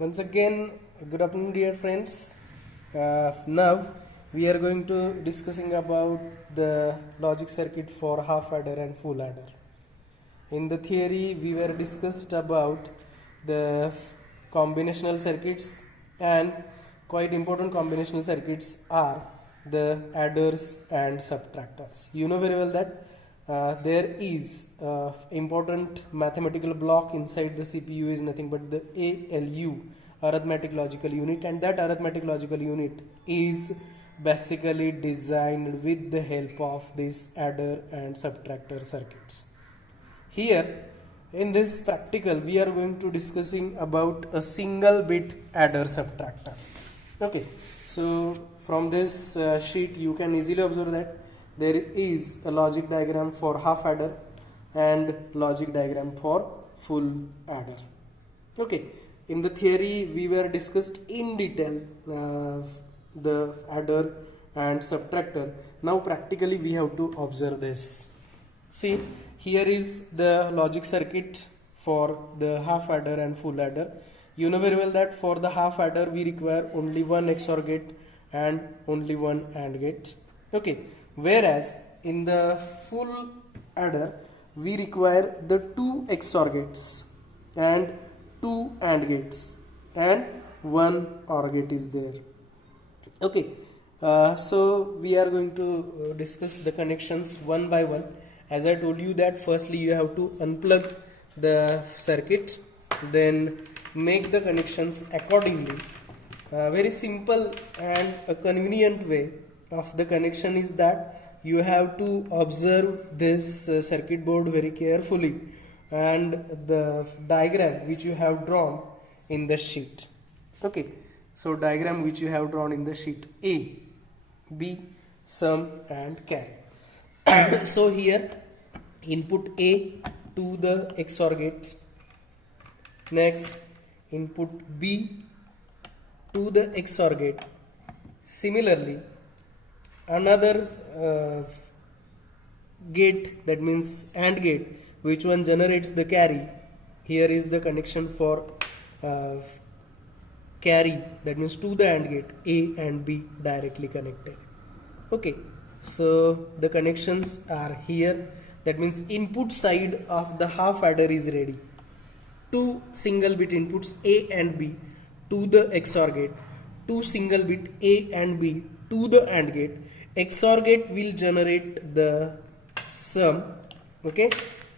Once again, good afternoon, dear friends. Now we are going to discussing about the logic circuit for half adder and full adder. In the theory, we were discussed about the combinational circuits, and quite important combinational circuits are the adders and subtractors. You know very well that there is important mathematical block inside the CPU is nothing but the ALU, arithmetic logical unit, and that arithmetic logical unit is basically designed with the help of this adder and subtractor circuits. Here in this practical we are going to discussing about a single bit adder subtractor. Okay, so from this sheet you can easily observe that there is a logic diagram for half adder and logic diagram for full adder. Okay, in the theory we were discussed in detail the adder and subtractor. Now practically we have to observe this. See, here is the logic circuit for the half adder and full adder. You know very well that for the half adder we require only one XOR gate and only one AND gate. Okay, whereas in the full adder we require the two XOR gates and two AND gates and one OR gate is there. Okay, so we are going to discuss the connections one by one. As I told you that firstly you have to unplug the circuit, then make the connections accordingly. Very simple and a convenient way of the connection is that you have to observe this circuit board very carefully and the diagram which you have drawn in the sheet. Okay, so diagram which you have drawn in the sheet: A, B, sum and carry. So here input A to the XOR gate, next input B to the XOR gate. Similarly another gate, that means AND gate, which one generates the carry. Here is the connection for carry, that means to the AND gate, A and B directly connected. Okay, so the connections are here. That means input side of the half adder is ready. Two single bit inputs A and B to the XOR gate, two single bit A and B to the AND gate. XOR gate will generate the sum. Okay,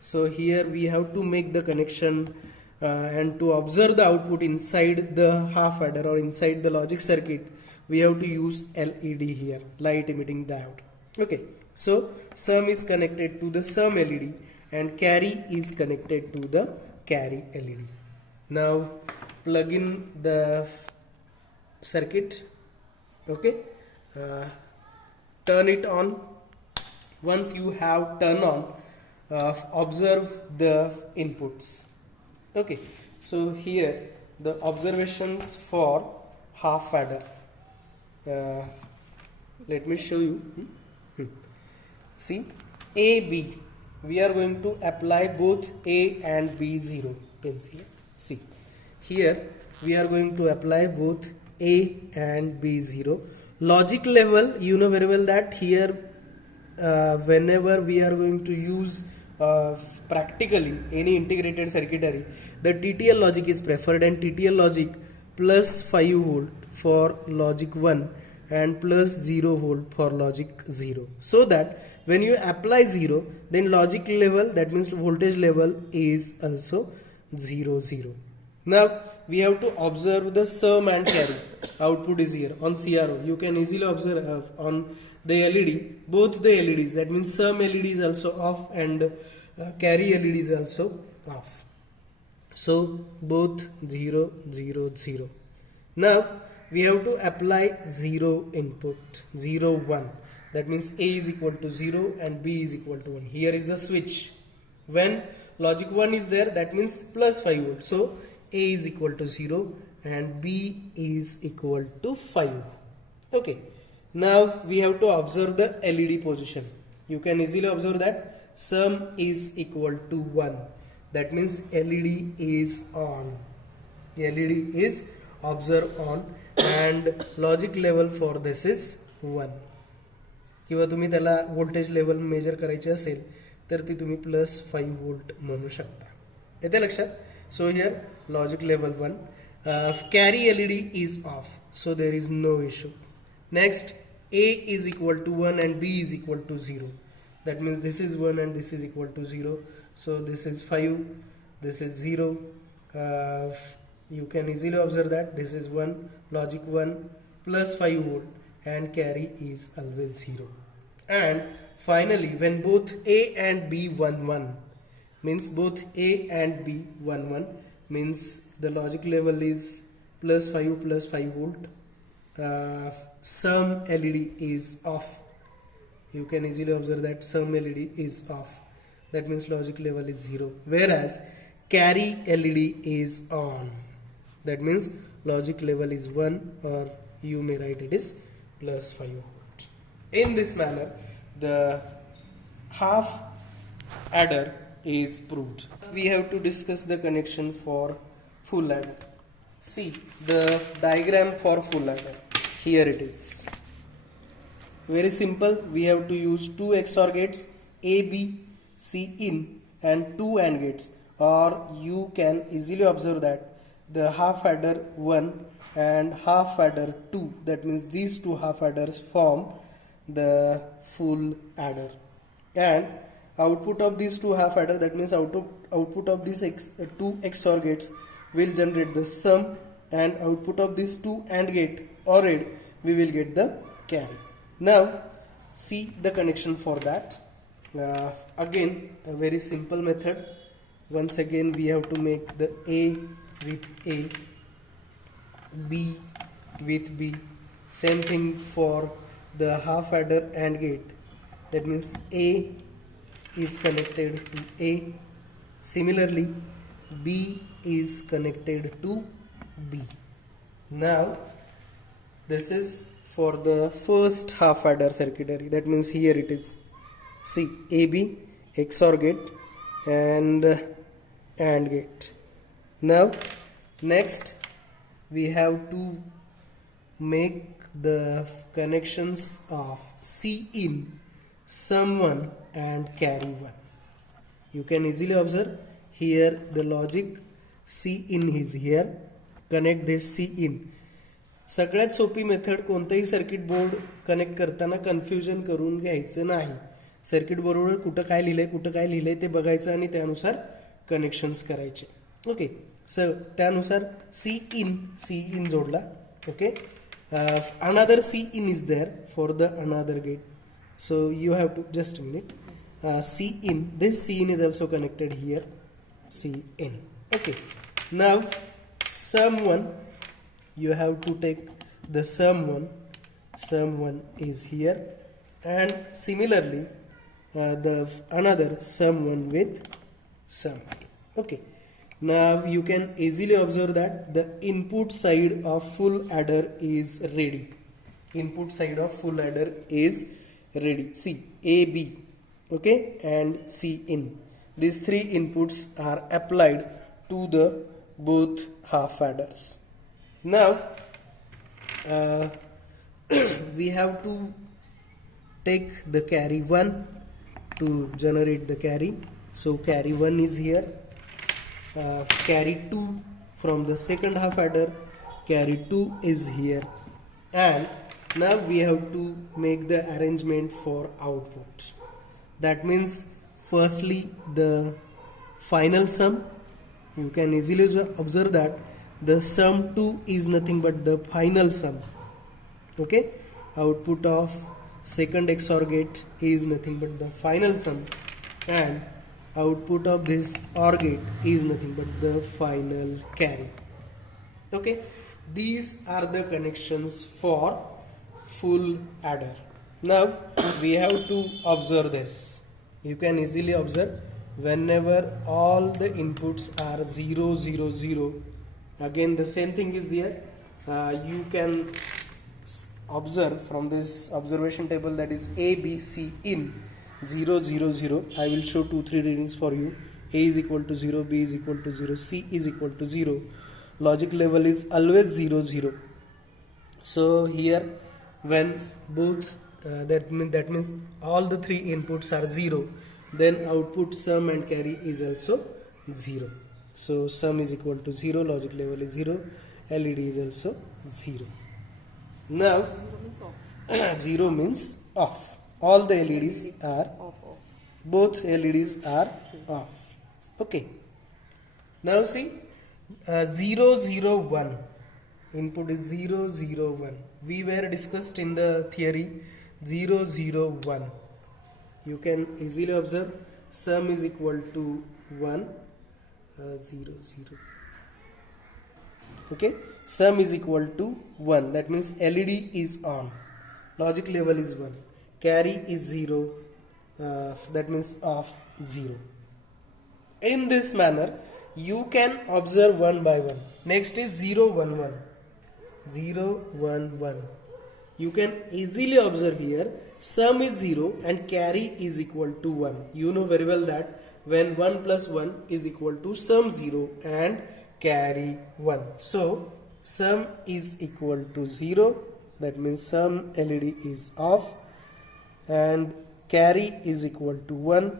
so here we have to make the connection and to observe the output inside the half adder or inside the logic circuit we have to use LED here, light emitting diode. Okay, so sum is connected to the sum LED and carry is connected to the carry LED. Now plug in the circuit. Okay, turn it on. Once you have turned on, observe the inputs. Okay, so here the observations for half adder. Let me show you. See, A, B, we are going to apply both A and B0 pins here. See, here we are going to apply both A and B0. Logic level, you know very well that here whenever we are going to use practically any integrated circuitry, the TTL logic is preferred, and TTL logic plus 5 volt for logic 1 and plus 0 volt for logic 0, so that when you apply 0, then logic level, that means voltage level, is also 0, 0. Now we have to observe the sum and carry. Output is here on CRO. You can easily observe on the LED, both the LEDs, that means sum LED is also off and carry LED is also off. So both 0, 0, 0. Now we have to apply 0 input, 0, 1. That means A is equal to 0 and B is equal to 1. Here is the switch. When logic 1 is there, that means plus 5 volt. So A is equal to 0 and B is equal to 5. Okay. Now we have to observe the LED position. You can easily observe that sum is equal to 1. That means LED is on. LED is observed on and logic level for this is 1. किंवा तुम्ही त्याला voltage level major करायची असेल तर ती तुम्ही +5 volt म्हणू शकता. येते लक्षात? So here logic level 1. Carry LED is off, so there is no issue. Next, A is equal to 1 and B is equal to 0. That means this is 1 and this is equal to 0. So this is 5, this is 0. You can easily observe that this is 1, logic 1 plus 5 volt and carry is always 0. And finally, when both A and B 1 1 means both A and B 1 1 means the logic level is +5 volt. Some LED is off. You can easily observe that some LED is off. That means logic level is 0. Whereas carry LED is on. That means logic level is 1, or you may write it is +5 volt. In this manner, the Haff adder is proved. We have to discuss the connection for full adder. See the diagram for full adder. Here it is. Very simple. We have to use 2 XOR gates, A, B, C in, and 2 AND gates. Or you can easily observe that the half adder 1 and half adder 2, that means these 2 half adders form the full adder, and output of these 2 half adder, that means output of these 2 XOR gates will generate the sum, and output of these 2 AND gate or AND we will get the carry. Now see the connection for that. Again a very simple method. Once again we have to make the A with A, B with B. Same thing for the half adder AND gate. That means A is connected to A. Similarly, B is connected to B. Now this is for the first half adder circuitry. That means here it is. See, AB XOR gate and AND gate. Now next we have to make the connections of C in, sum 1 and carry 1. You can easily observe here the logic C in is here. Connect this C in. सगळ्यात सोपी method कोणतेही circuit board connect करताना confusion करून घ्यायचं नाही. Circuit बोर्डवर कुठं काय लिहिलंय ते बघायचं आणि त्यानुसार कनेक्शन्स करायचे. ओके, सो त्यानुसार सी इन जोडला. Okay, another C in is there for the another gate, so you have to just a minute. C in, this C in is also connected here. C in. Okay, now sum 1, you have to take the sum 1 is here, and similarly the another sum 1 with sum. Okay, now you can easily observe that the input side of full adder is ready. Input side of full adder is ready. See, A, B, okay, and C in. These 3 inputs are applied to the both half adders. Now we have to take the carry 1 to generate the carry. So carry 1 is here. Carry 2 from the second half adder, carry 2 is here, and now we have to make the arrangement for output. That means firstly the final sum. You can easily observe that the sum 2 is nothing but the final sum. Okay, output of second XOR gate is nothing but the final sum, and output of this OR gate is nothing but the final carry. Okay, these are the connections for full adder. Now we have to observe this. You can easily observe whenever all the inputs are 0 0 0, again the same thing is there. You can observe from this observation table, that is A, B, C in 0 0 0. I will show 2 3 readings for you. A is equal to 0, B is equal to 0, C is equal to 0. logic level is always 0 0. So here when both that means all the three inputs are 0, then output sum and carry is also 0. So sum is equal to 0, logic level is 0, LED is also 0. Now 0 means off. 0 means off. All the LEDs are Off. both LEDs are off. Okay. Now see 0 0 1. Input is 0 0 1. We were discussed in the theory 0 0 1. You can easily observe sum is equal to 1 0 0. Okay, sum is equal to 1. That means LED is on. Logic level is 1. Carry is 0. That means off 0. In this manner, you can observe one by one. Next is 0 1 1. 0 1 1. You can easily observe here sum is 0 and carry is equal to 1. You know very well that when 1 plus 1 is equal to sum 0 and carry 1. So sum is equal to 0. That means sum LED is off, and carry is equal to 1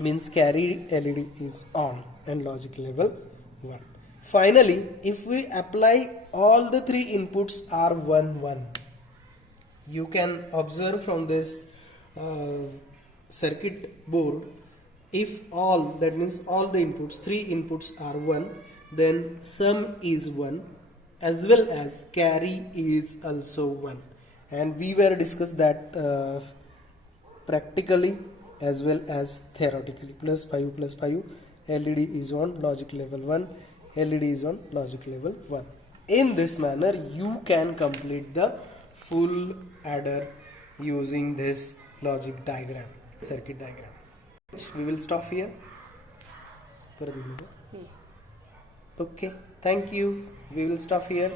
means carry LED is on, and logic level 1. Finally, if we apply all the three inputs are 1 1, you can observe from this circuit board, if all, that means all the inputs, three inputs are 1, then sum is 1 as well as carry is also 1. And we were discussed that practically as well as theoretically. Plus 5 plus 5, LED is on logic level 1, LED is on logic level 1. In this manner you can complete the full adder using this logic diagram, circuit diagram. We will stop here. Okay, thank you. We will stop here.